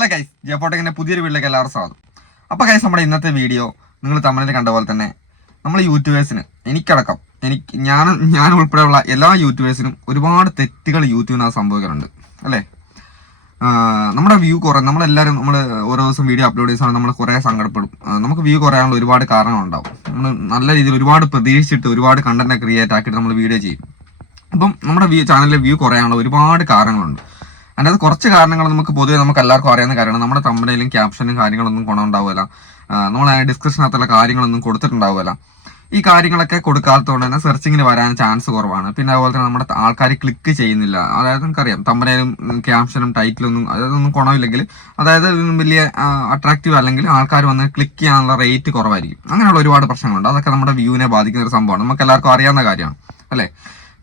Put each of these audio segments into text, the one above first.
Hello guys ജയപ്പോട്ടേക്കിന്റെ പുതിയൊരു വീട്ടിലേക്ക് എല്ലാവർക്കും സ്വാഗതം. അപ്പോൾ ഗൈസ് നമ്മുടെ ഇന്നത്തെ വീഡിയോ നിങ്ങൾ തമിഴിൽ കണ്ട പോലെ തന്നെ നമ്മൾ യൂട്യൂബേഴ്സിന് എനിക്കടക്കം എനിക്ക് ഞാൻ ഞാൻ ഉൾപ്പെടെയുള്ള എല്ലാ യൂട്യൂബേഴ്സിനും ഒരുപാട് തെറ്റുകൾ യൂട്യൂബിനകത്ത് സംഭവിക്കാറുണ്ട്. അല്ലേ? നമ്മുടെ വ്യൂ കുറേ നമ്മളെല്ലാവരും നമ്മൾ ഓരോ ദിവസം വീഡിയോ അപ്ലോഡ് ചെയ്യുന്ന നമ്മൾ കുറേ സങ്കടപ്പെടും. നമുക്ക് വ്യൂ കുറയാനുള്ള ഒരുപാട് കാരണങ്ങളുണ്ടാവും നമ്മൾ നല്ല രീതിയിൽ ഒരുപാട് പ്രതീക്ഷിച്ചിട്ട് ഒരുപാട് കണ്ടന്റ് ക്രിയേറ്റ് ആക്കിയിട്ട് നമ്മൾ വീഡിയോ ചെയ്യും. അപ്പം നമ്മുടെ വ്യൂ ചാനലിലെ വ്യൂ കുറയാനുള്ള ഒരുപാട് കാരണങ്ങളുണ്ട്. അതിനകത്ത് കുറച്ച് കാരണങ്ങൾ നമുക്ക് പൊതുവെ നമുക്ക് എല്ലാവർക്കും അറിയാവുന്ന കാര്യമാണ്. നമ്മുടെ തമ്മിലും ക്യാപ്ഷനും കാര്യങ്ങളൊന്നും ഗുണമുണ്ടാവില്ല നമ്മൾ ഡിസ്ക്രിപ്ഷനകത്തുള്ള കാര്യങ്ങളൊന്നും കൊടുത്തിട്ടുണ്ടാവില്ല ഈ കാര്യങ്ങളൊക്കെ കൊടുക്കാത്തതുകൊണ്ട് തന്നെ സെർച്ചിങ്ങിന് വരാൻ ചാൻസ് കുറവാണ്. പിന്നെ അതുപോലെ തന്നെ നമ്മുടെ ആൾക്കാർ ക്ലിക്ക് ചെയ്യുന്നില്ല. അതായത് നമുക്കറിയാം തമ്പനയിലും ക്യാപ്ഷനും ടൈറ്റിലൊന്നും അതൊന്നും ഗുണമില്ലെങ്കിൽ അതായത് വലിയ അട്രാക്റ്റീവ് അല്ലെങ്കിൽ ആൾക്കാർ വന്ന് ക്ലിക്ക് ചെയ്യാനുള്ള റേറ്റ് കുറവായിരിക്കും. അങ്ങനെയുള്ള ഒരുപാട് പ്രശ്നങ്ങളുണ്ട്. അതൊക്കെ നമ്മുടെ വ്യൂവിനെ ബാധിക്കുന്ന ഒരു സംഭവമാണ്. നമുക്ക് എല്ലാവർക്കും അറിയാവുന്ന കാര്യമാണ്. അല്ലേ?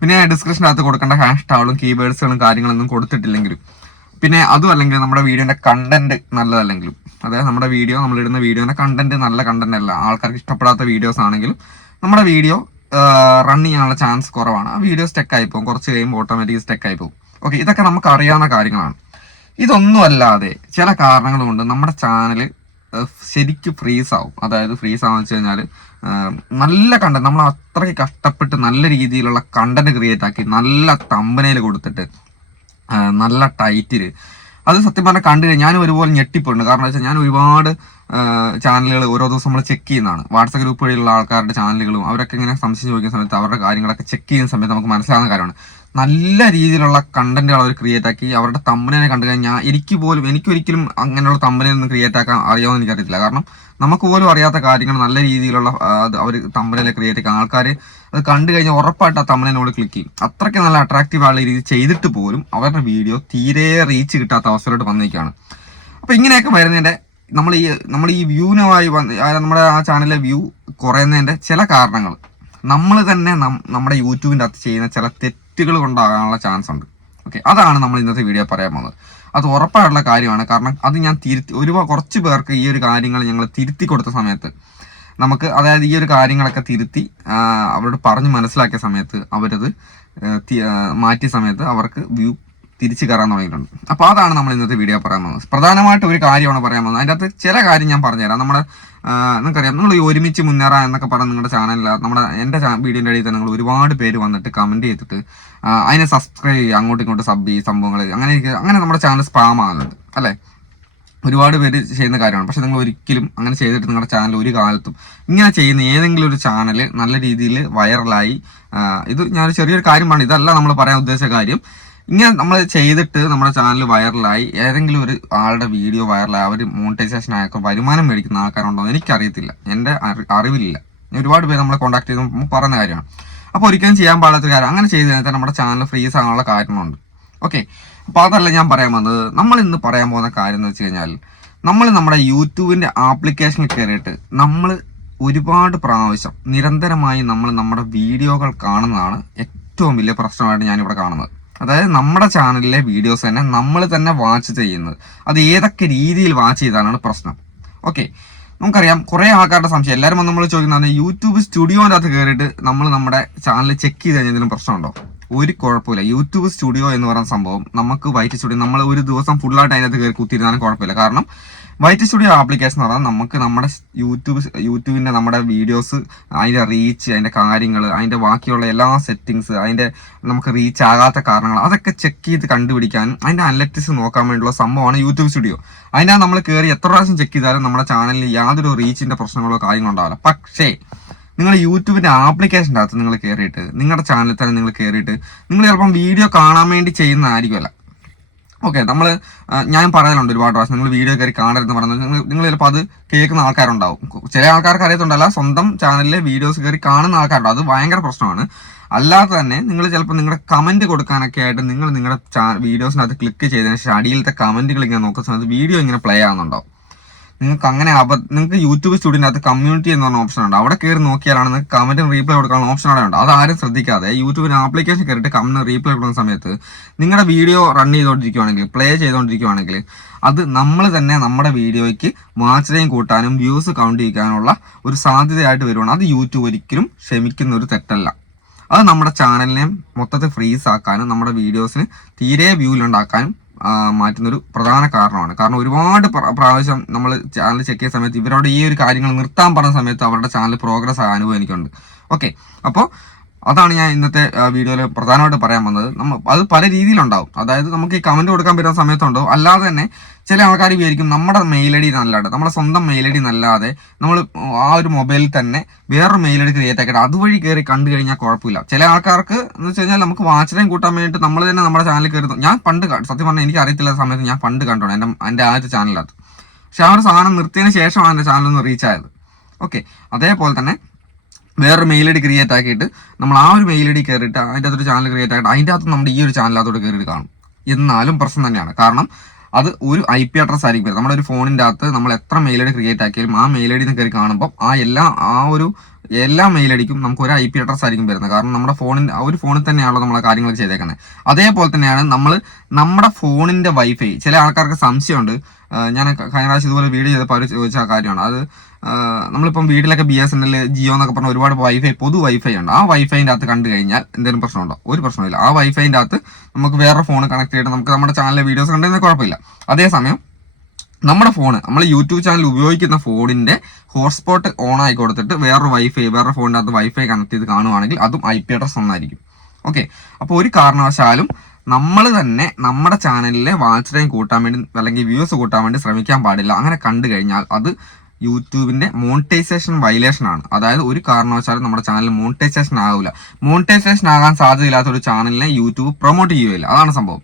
പിന്നെ ഡിസ്ക്രിപ്ഷനകത്ത് കൊടുക്കേണ്ട ഹാഷ് ടാഗുകളും കീവേഡ്സുകളും കാര്യങ്ങളൊന്നും കൊടുത്തിട്ടില്ലെങ്കിലും. പിന്നെ അതും അല്ലെങ്കിൽ നമ്മുടെ വീഡിയോന്റെ കണ്ടന്റ് നല്ലതല്ലെങ്കിലും. അതായത് നമ്മുടെ വീഡിയോ നമ്മൾ ഇടുന്ന വീഡിയോന്റെ കണ്ടന്റ് നല്ല കണ്ടന്റ് അല്ല. ആൾക്കാർക്ക് ഇഷ്ടപ്പെടാത്ത വീഡിയോസ് ആണെങ്കിലും നമ്മുടെ വീഡിയോ റൺ ചെയ്യാനുള്ള ചാൻസ് കുറവാണ്. ആ വീഡിയോ സ്റ്റെക്ക് ആയി പോകും. കുറച്ച് കഴിയുമ്പോൾ ഓട്ടോമാറ്റിക് സ്റ്റെക്ക് ആയി പോകും. ഓക്കെ ഇതൊക്കെ നമുക്ക് അറിയാവുന്ന കാര്യങ്ങളാണ്. ഇതൊന്നും അല്ലാതെ ചില കാരണങ്ങൾ കൊണ്ട് നമ്മുടെ ചാനൽ ശരിക്കും ഫ്രീസ് ആവും. അതായത് ഫ്രീസ് ആവുക വെച്ച് കഴിഞ്ഞാൽ നല്ല കണ്ടന്റ് നമ്മൾ അത്രയ്ക്ക് കഷ്ടപ്പെട്ട് നല്ല രീതിയിലുള്ള കണ്ടന്റ് ക്രിയേറ്റ് ആക്കി നല്ല തമ്പനയിൽ കൊടുത്തിട്ട് നല്ല ടൈറ്റിൽ അത് സത്യം പറഞ്ഞാൽ കണ്ടു കഴിഞ്ഞാൽ ഞാനും ഒരുപോലെ ഞെട്ടിപ്പോയിട്ടുണ്ട്. കാരണം വെച്ചാൽ ഞാൻ ഒരുപാട് ചാനലുകൾ ഓരോ ദിവസം നമ്മൾ ചെക്ക് ചെയ്യുന്നതാണ്. വാട്സപ്പ് ഗ്രൂപ്പ് വഴിയുള്ള ആൾക്കാരുടെ ചാനലുകളും അവരൊക്കെ ഇങ്ങനെ സംശയം ചോദിക്കുന്ന സമയത്ത് അവരുടെ കാര്യങ്ങളൊക്കെ ചെക്ക് ചെയ്യുന്ന സമയത്ത് നമുക്ക് മനസ്സിലാകുന്ന കാര്യമാണ്. നല്ല രീതിയിലുള്ള കണ്ടന്റുകൾ അവർ ക്രിയേറ്റ് ആക്കി അവരുടെ തമ്പനെ കണ്ടു കഴിഞ്ഞാൽ എനിക്ക് പോലും എനിക്കൊരിക്കലും അങ്ങനെയുള്ള തമ്പനെ ഒന്നും ക്രിയേറ്റ് ആക്കാൻ അറിയാമെന്ന് എനിക്കറിയത്തില്ല. കാരണം നമുക്ക് പോലും അറിയാത്ത കാര്യങ്ങൾ നല്ല രീതിയിലുള്ള അവർ തമ്പനെ ക്രിയേറ്റ് ആക്കാൻ. ആൾക്കാർ അത് കണ്ടു കഴിഞ്ഞാൽ ഉറപ്പായിട്ട് ആ തമ്പനോട് ക്ലിക്ക് ചെയ്യും. അത്രയ്ക്ക് നല്ല അട്രാക്റ്റീവ് ആയുള്ള രീതി ചെയ്തിട്ട് പോലും അവരുടെ വീഡിയോ തീരെ റീച്ച് കിട്ടാത്ത അവസരമായിട്ട് വന്നിരിക്കുകയാണ് അപ്പം ഇങ്ങനെയൊക്കെ വരുന്നതിന്റെ നമ്മൾ ഈ നമ്മൾ ഈ വ്യൂവിനുമായി നമ്മുടെ ആ ചാനലിലെ വ്യൂ കുറയുന്നതിന്റെ ചില കാരണങ്ങൾ. നമ്മൾ തന്നെ നമ്മുടെ യൂട്യൂബിന്റെ അകത്ത് ചെയ്യുന്ന ചില തെറ്റുകൾ കൊണ്ടാകാനുള്ള ചാൻസ് ഉണ്ട്. ഓക്കെ അതാണ് നമ്മൾ ഇന്നത്തെ വീഡിയോ പറയാൻ പോകുന്നത്. അത് ഉറപ്പായിട്ടുള്ള കാര്യമാണ്. കാരണം അത് ഞാൻ തിരുത്തി ഒരുപാട് കുറച്ച് പേർക്ക് ഈ ഒരു കാര്യങ്ങൾ ഞങ്ങൾ തിരുത്തി കൊടുത്ത സമയത്ത് നമുക്ക് അതായത് ഈ ഒരു കാര്യങ്ങളൊക്കെ തിരുത്തി അവരോട് പറഞ്ഞ് മനസ്സിലാക്കിയ സമയത്ത് അവരത് മാറ്റിയ സമയത്ത് അവർക്ക് വ്യൂ തിരിച്ചു കയറാൻ തുടങ്ങിയിട്ടുണ്ട്. അപ്പോൾ അതാണ് നമ്മൾ ഇന്നത്തെ വീഡിയോ പറയാൻ പോകുന്നത്. പ്രധാനമായിട്ട് ഒരു കാര്യമാണ് പറയാൻ പോകുന്നത്. അതിന്റെ അകത്ത് ചില കാര്യം ഞാൻ പറഞ്ഞുതരാം. നമ്മുടെ നിങ്ങൾക്കറിയാം. നിങ്ങൾ ഈ ഒരുമിച്ച് മുന്നേറാൻ എന്നൊക്കെ പറഞ്ഞ് നിങ്ങളുടെ ചാനലിൽ നമ്മുടെ എന്റെ വീഡിയോന്റെ അടിയിൽ തന്നെ നിങ്ങൾ ഒരുപാട് പേര് വന്നിട്ട് കമന്റ് ചെയ്തിട്ട് അതിനെ സബ്സ്ക്രൈബ് ചെയ്യുക. അങ്ങോട്ടും ഇങ്ങോട്ടും സബ് ചെയ്യുക സംഭവങ്ങൾ അങ്ങനെ അങ്ങനെ നമ്മുടെ ചാനൽ സ്പാം ആകുന്നുണ്ട് അല്ലേ? ഒരുപാട് പേര് ചെയ്യുന്ന കാര്യമാണ്. പക്ഷെ നിങ്ങൾ ഒരിക്കലും അങ്ങനെ ചെയ്തിട്ട് നിങ്ങളുടെ ചാനൽ ഒരു കാലത്തും ഇങ്ങനെ ചെയ്യുന്ന ഏതെങ്കിലും ഒരു ചാനൽ നല്ല രീതിയിൽ വൈറലായി ഇത് ഞാൻ ചെറിയൊരു കാര്യമാണ് ഇതല്ല നമ്മൾ പറയാൻ ഉദ്ദേശിച്ച കാര്യം. ഇങ്ങനെ നമ്മൾ ചെയ്തിട്ട് നമ്മുടെ ചാനൽ വൈറലായി ഏതെങ്കിലും ഒരു ആളുടെ വീഡിയോ വൈറലായി അവർ മോണിറ്റൈസേഷൻ ആയൊക്കെ വരുമാനം മേടിക്കുന്ന ആൾക്കാരുണ്ടോ എന്ന് എനിക്കറിയത്തില്ല. എന്റെ അറിവില്ല ഒരുപാട് പേര് നമ്മളെ കോൺടാക്ട് ചെയ്ത് പറയുന്ന കാര്യമാണ്. അപ്പോൾ ഒരിക്കലും ചെയ്യാൻ പാടാത്ത കാര്യം അങ്ങനെ ചെയ്ത് കഴിഞ്ഞാൽ നമ്മുടെ ചാനൽ ഫ്രീസ് ആകാനുള്ള കാരണമുണ്ട്. ഓക്കെ അപ്പോൾ അതല്ല ഞാൻ പറയാൻ വന്നത്. നമ്മൾ ഇന്ന് പറയാൻ പോകുന്ന കാര്യം എന്ന് വെച്ച് കഴിഞ്ഞാൽ നമ്മൾ നമ്മുടെ യൂട്യൂബിന്റെ ആപ്ലിക്കേഷനിൽ കയറിയിട്ട് നമ്മൾ ഒരുപാട് പ്രാവശ്യം നിരന്തരമായി നമ്മൾ നമ്മുടെ വീഡിയോകൾ കാണുന്നതാണ് ഏറ്റവും വലിയ പ്രശ്നമായിട്ട് ഞാനിവിടെ കാണുന്നത്. അതായത് നമ്മുടെ ചാനലിലെ വീഡിയോസ് തന്നെ നമ്മൾ തന്നെ വാച്ച് ചെയ്യുന്നത്. അത് ഏതൊക്കെ രീതിയിൽ വാച്ച് ചെയ്താലാണ് പ്രശ്നം. ഓക്കെ നമുക്കറിയാം കുറേ ആൾക്കാരുടെ സംശയം. എല്ലാവരും നമ്മൾ ചോദിക്കുന്നതാണ് യൂട്യൂബ് സ്റ്റുഡിയോന്റെ അകത്ത് കയറിയിട്ട് നമ്മൾ നമ്മുടെ ചാനൽ ചെക്ക് ചെയ്ത് കഴിഞ്ഞാൽ പ്രശ്നമുണ്ടോ? ഒരു കുഴപ്പമില്ല. യൂട്യൂബ് സ്റ്റുഡിയോ എന്ന് പറയുന്ന സംഭവം നമുക്ക് വൈറ്റ് സ്റ്റുഡിയോ നമ്മൾ ഒരു ദിവസം ഫുള്ളായിട്ട് അതിനകത്ത് കയറി കുത്തിയിരുന്നാലും കുഴപ്പമില്ല. കാരണം വൈറ്റ് സ്റ്റുഡിയോ ആപ്ലിക്കേഷൻ എന്ന് പറഞ്ഞാൽ നമുക്ക് നമ്മുടെ യൂട്യൂബ് യൂട്യൂബിന്റെ നമ്മുടെ വീഡിയോസ് അതിന്റെ റീച്ച് അതിന്റെ കാര്യങ്ങൾ അതിന്റെ ബാക്കിയുള്ള എല്ലാ സെറ്റിങ്സ് അതിന്റെ നമുക്ക് റീച്ച് ആകാത്ത കാരണങ്ങൾ അതൊക്കെ ചെക്ക് ചെയ്ത് കണ്ടുപിടിക്കാനും അതിന്റെ അനലറ്റിക്സ് നോക്കാൻ വേണ്ടിയുള്ള സംഭവമാണ് യൂട്യൂബ് സ്റ്റുഡിയോ. അതിനകത്ത് നമ്മൾ കയറി എത്ര പ്രാവശ്യം ചെക്ക് ചെയ്താലും നമ്മുടെ ചാനലിൽ യാതൊരു റീച്ചിന്റെ പ്രശ്നങ്ങളോ കാര്യങ്ങളോ ഉണ്ടാവില്ല. പക്ഷേ നിങ്ങൾ യൂട്യൂബിന്റെ ആപ്ലിക്കേഷന്റെ അകത്ത് നിങ്ങൾ കയറിയിട്ട് നിങ്ങളുടെ ചാനലിൽ തന്നെ നിങ്ങൾ കയറിയിട്ട് നിങ്ങൾ ചിലപ്പം വീഡിയോ കാണാൻ വേണ്ടി ചെയ്യുന്നതായിരിക്കുമല്ല. ഓക്കെ നമ്മൾ ഞാൻ പറയാനുണ്ട് ഒരുപാട് പ്രാവശ്യം. നിങ്ങൾ വീഡിയോ കയറി കാണരുതെന്ന് പറയുന്നത് നിങ്ങൾ നിങ്ങൾ ചിലപ്പോൾ അത് കേൾക്കുന്ന ആൾക്കാരുണ്ടാവും. ചില ആൾക്കാർക്ക് അറിയത്തുണ്ടല്ല സ്വന്തം ചാനലിലെ വീഡിയോസ് കയറി കാണുന്ന ആൾക്കാരുണ്ടാവും അത് ഭയങ്കര പ്രശ്നമാണ്. അല്ലാതെ തന്നെ നിങ്ങൾ ചിലപ്പോൾ നിങ്ങളുടെ കമന്റ് കൊടുക്കാനൊക്കെ ആയിട്ട് നിങ്ങൾ നിങ്ങളുടെ വീഡിയോസിനകത്ത് ക്ലിക്ക് ചെയ്തതിന് ശേഷം അടിയിലത്തെ കമന്റുകൾ ഇങ്ങനെ നോക്കുന്ന സമയത്ത് വീഡിയോ ഇങ്ങനെ പ്ലേ ആവുന്നുണ്ടോ നിങ്ങൾക്ക് അങ്ങനെ അബ നിങ്ങൾക്ക് യൂട്യൂബ് സ്റ്റുഡിയോ കമ്മ്യൂണിറ്റി എന്ന് പറഞ്ഞ ഓപ്ഷൻ ഉണ്ട്. അവിടെ കയറി നോക്കിയാലാണ് നിങ്ങൾക്ക് കമന്റും റീപ്ലൈ കൊടുക്കാനുള്ള ഓപ്ഷൻ അവിടെ ഉണ്ട്. അത് ആരും ശ്രദ്ധിക്കാതെ യൂട്യൂബിന് ആപ്ലിക്കേഷൻ കയറിയിട്ട് കമന്റ് റീപ്ലൈ കൊടുക്കുന്ന സമയത്ത് നിങ്ങളുടെ വീഡിയോ റൺ ചെയ്തുകൊണ്ടിരിക്കുവാണെങ്കിൽ പ്ലേ ചെയ്തുകൊണ്ടിരിക്കുവാണെങ്കിൽ അത് നമ്മൾ തന്നെ നമ്മുടെ വീഡിയോയ്ക്ക് വാച്ചിനെയും കൂട്ടാനും വ്യൂസ് കൗണ്ട് ചെയ്യാനുള്ള ഒരു സാധ്യതയായിട്ട് വരുവാണ്. അത് യൂട്യൂബ് ഒരിക്കലും ക്ഷമിക്കുന്ന ഒരു തെറ്റല്ല. അത് നമ്മുടെ ചാനലിനെ മൊത്തത്തിൽ ഫ്രീസ് ആക്കാനും നമ്മുടെ വീഡിയോസിന് തീരെ വ്യൂലുണ്ടാക്കാനും മാറ്റുന്നൊരു പ്രധാന കാരണമാണ്. കാരണം ഒരുപാട് പ്രാവശ്യം നമ്മൾ ചാനൽ ചെക്ക് ചെയ്യുന്ന സമയത്ത് ഇവരോട് ഈ ഒരു കാര്യങ്ങൾ നിർത്താൻ പറഞ്ഞ സമയത്ത് അവരുടെ ചാനൽ പ്രോഗ്രസ് അനുഭവം എനിക്കുണ്ട് ഓക്കെ അപ്പോൾ അതാണ് ഞാൻ ഇന്നത്തെ വീഡിയോയിൽ പ്രധാനമായിട്ട് പറയാൻ വന്നത്. നമ്മൾ അത് പല രീതിയിലുണ്ടാവും. അതായത് നമുക്ക് ഈ കമന്റ് കൊടുക്കാൻ പറ്റുന്ന സമയത്തുണ്ടോ? അല്ലാതെ തന്നെ ചില ആൾക്കാർ വിചാരിക്കും നമ്മുടെ മെയിൽ ഐ ഡി നല്ലാണ്ട് നമ്മുടെ സ്വന്തം മെയിൽ ഐ ഡി നല്ലാതെ നമ്മൾ ആ ഒരു മൊബൈലിൽ തന്നെ വേറൊരു മെയിൽ ഐ ഡി ക്രിയേറ്റ് ആക്കിയിട്ട് അതുവഴി കയറി കണ്ടു കഴിഞ്ഞാൽ കുഴപ്പമില്ല. ചില ആൾക്കാർക്ക് എന്ന് വെച്ച് കഴിഞ്ഞാൽ നമുക്ക് വാച്ചിനെയും കൂട്ടാൻ വേണ്ടിയിട്ട് നമ്മൾ തന്നെ നമ്മുടെ ചാനലിൽ കയറി ഞാൻ പണ്ട് സത്യം പറഞ്ഞാൽ എനിക്ക് അറിയത്തില്ല സമയത്ത് ഞാൻ പണ്ട് കണ്ടോണം എന്റെ എന്റെ ആദ്യത്തെ ചാനലത് പക്ഷെ ആ ഒരു സാധനം നിർത്തിയതിന് ശേഷമാണ് എന്റെ ചാനൽ ഒന്ന് റീച്ച് ആയത്. ഓക്കെ അതേപോലെ തന്നെ വേറൊരു മെയിൽ ഐ ഡി ക്രിയേറ്റ് ആക്കിയിട്ട് നമ്മൾ ആ ഒരു മെയിൽ ഐ ഡി കയറിയിട്ട് അതിന്റെ അകത്തൊരു ചാനൽ ക്രിയേറ്റ് ആക്കിയിട്ട് അതിന്റെ അകത്ത് നമ്മുടെ ഈ ഒരു ചാനലിനകത്തോട്ട് കയറിയിട്ട് കാണും എന്നാലും പ്രശ്നം തന്നെയാണ് കാരണം അത് ഒരു ഐ പി അഡ്രസ് ആയിരിക്കും. നമ്മുടെ ഒരു ഫോണിന്റെ അകത്ത് നമ്മൾ എത്ര മെയിൽ ഐ ഡി ക്രിയേറ്റ് ആക്കിയാലും ആ മെയിൽ ഐ ഡി കയറി കാണുമ്പോൾ ആ എല്ലാ ആ ഒരു എല്ലാ മെയിൽ അടിക്കും നമുക്ക് ഒരു ഐ പി അഡ്രസ് ആയിരിക്കും വരുന്നത്. കാരണം നമ്മുടെ ഫോണിൽ ആ ഒരു ഫോണിൽ തന്നെയാണല്ലോ നമ്മളെ കാര്യങ്ങൾ ചെയ്തേക്കുന്നത്. അതേപോലെ തന്നെയാണ് നമ്മൾ നമ്മുടെ ഫോണിന്റെ വൈഫൈ ചില ആൾക്കാർക്ക് സംശയമുണ്ട്. ഞാൻ കഴിഞ്ഞ പ്രാവശ്യം ഇതുപോലെ വീഡിയോ ചെയ്തപ്പോൾ അവർ ചോദിച്ച കാര്യമാണ്. അത് നമ്മളിപ്പം വീട്ടിലൊക്കെ B S N L Jio എന്നൊക്കെ പറഞ്ഞ ഒരുപാട് വൈഫൈ പൊതു വൈഫൈ ഉണ്ട്. ആ വൈഫൈന്റെ അകത്ത് കണ്ടു കഴിഞ്ഞാൽ എന്തെങ്കിലും പ്രശ്നമുണ്ടോ? ഒരു പ്രശ്നമില്ല ആ വൈഫൈന്റെ അകത്ത് നമുക്ക് വേറെ ഫോൺ കണക്ട് ചെയ്തിട്ട് നമുക്ക് നമ്മുടെ ചാനലിലെ വീഡിയോസ് കണ്ടുകഴിഞ്ഞാൽ കുഴപ്പമില്ല. അതേസമയം നമ്മുടെ ഫോണ് നമ്മൾ യൂട്യൂബ് ചാനൽ ഉപയോഗിക്കുന്ന ഫോണിന്റെ ഹോട്ട്സ്പോട്ട് ഓൺ ആയി കൊടുത്തിട്ട് വേറൊരു വൈഫൈ വേറെ ഫോണിന്റെ അകത്ത് വൈഫൈ കണക്ട് ചെയ്ത് കാണുവാണെങ്കിൽ അതും ഐ പി അഡ്രസ് ഒന്നായിരിക്കും. ഓക്കെ അപ്പോൾ ഒരു കാരണവശാലും നമ്മൾ തന്നെ നമ്മുടെ ചാനലിലെ വാച്ച് ടൈം കൂട്ടാൻ വേണ്ടി അല്ലെങ്കിൽ വ്യൂസ് കൂട്ടാൻ വേണ്ടി ശ്രമിക്കാൻ പാടില്ല. അങ്ങനെ കണ്ടു കഴിഞ്ഞാൽ അത് യൂട്യൂബിന്റെ മോണിറ്റൈസേഷൻ വയലേഷൻ ആണ്. അതായത് ഒരു കാരണവശാലും നമ്മുടെ ചാനൽ മോണിറ്റൈസേഷൻ ആകില്ല മോണിറ്റൈസേഷൻ ആകാൻ സാധ്യതയില്ലാത്ത ഒരു ചാനലിനെ യൂട്യൂബ് പ്രൊമോട്ട് ചെയ്യുകയില്ല. അതാണ് സംഭവം.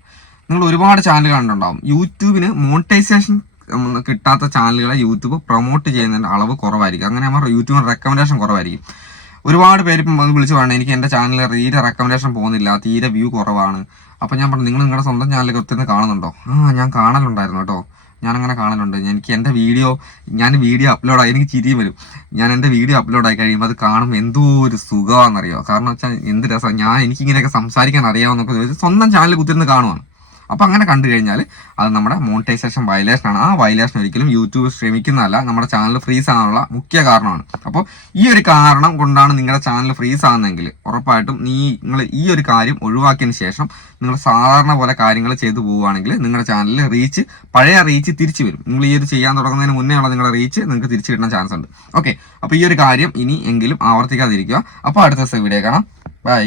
നിങ്ങൾ ഒരുപാട് ചാനൽ കണ്ടുണ്ടാവും യൂട്യൂബിന് മോണിറ്റൈസേഷൻ കിട്ടാത്ത ചാനലുകളെ യൂട്യൂബ് പ്രൊമോട്ട് ചെയ്യുന്നതിന്റെ അളവ് കുറവായിരിക്കും. അങ്ങനെ നമ്മൾ യൂട്യൂബിന് റെക്കമെൻഡേഷൻ കുറവായിരിക്കും. ഒരുപാട് പേര് ഇപ്പം വിളിച്ച് പറഞ്ഞു എനിക്ക് എന്റെ ചാനലിൽ തീരെ റെക്കമെൻഡേഷൻ പോകുന്നില്ല തീരെ വ്യൂ കുറവാണ്. അപ്പം ഞാൻ പറഞ്ഞു നിങ്ങൾ നിങ്ങളുടെ സ്വന്തം ചാനലൊക്കെ ഒത്തിരി കാണുന്നുണ്ടോ? ആ ഞാൻ കാണലുണ്ടായിരുന്നു കേട്ടോ. ഞാനങ്ങനെ കാണലുണ്ട്. എനിക്ക് എന്റെ വീഡിയോ ഞാൻ വീഡിയോ അപ്ലോഡായി എനിക്ക് ചിരിയും വരും. ഞാൻ എന്റെ വീഡിയോ അപ്ലോഡായി കഴിയുമ്പോൾ അത് കാണുമ്പോൾ എന്തോ ഒരു സുഖമാണെന്നറിയോ? കാരണം വെച്ചാൽ എന്ത് രസം ഞാൻ എനിക്കിങ്ങനെയൊക്കെ സംസാരിക്കാൻ അറിയാമെന്നൊക്കെ ചോദിച്ചാൽ സ്വന്തം ചാനൽ കുത്തിരുന്ന് കാണുവാണ്. അപ്പോൾ അങ്ങനെ കണ്ടു കഴിഞ്ഞാൽ അത് നമ്മുടെ മോണിറ്റൈസേഷൻ വയലേഷൻ ആണ്. ആ വയലേഷൻ ഒരിക്കലും യൂട്യൂബ് ശ്രമിക്കുന്നതല്ല. നമ്മുടെ ചാനൽ ഫ്രീസ് ആകാനുള്ള മുഖ്യ കാരണമാണ്. അപ്പോൾ ഈ ഒരു കാരണം കൊണ്ടാണ് നിങ്ങളുടെ ചാനൽ ഫ്രീസ് ആകുന്നതെങ്കിൽ ഉറപ്പായിട്ടും നീ നിങ്ങൾ ഈ ഒരു കാര്യം ഒഴിവാക്കിയതിന് ശേഷം നിങ്ങൾ സാധാരണ പോലെ കാര്യങ്ങൾ ചെയ്തു പോവുകയാണെങ്കിൽ നിങ്ങളുടെ ചാനലിൽ റീച്ച് പഴയ റീച്ച് തിരിച്ചു വരും. നിങ്ങൾ ഈ ഒരു ചെയ്യാൻ തുടങ്ങുന്നതിന് മുന്നേ ഉള്ള നിങ്ങളുടെ റീച്ച് നിങ്ങൾക്ക് തിരിച്ചു കിട്ടാൻ ചാൻസ് ഉണ്ട്. ഓക്കെ അപ്പോൾ ഈ ഒരു കാര്യം ഇനി എങ്കിലും ആവർത്തിക്കാതിരിക്കുക. അപ്പോൾ അടുത്ത ദിവസം വീഡിയോ കാണാം. ബൈ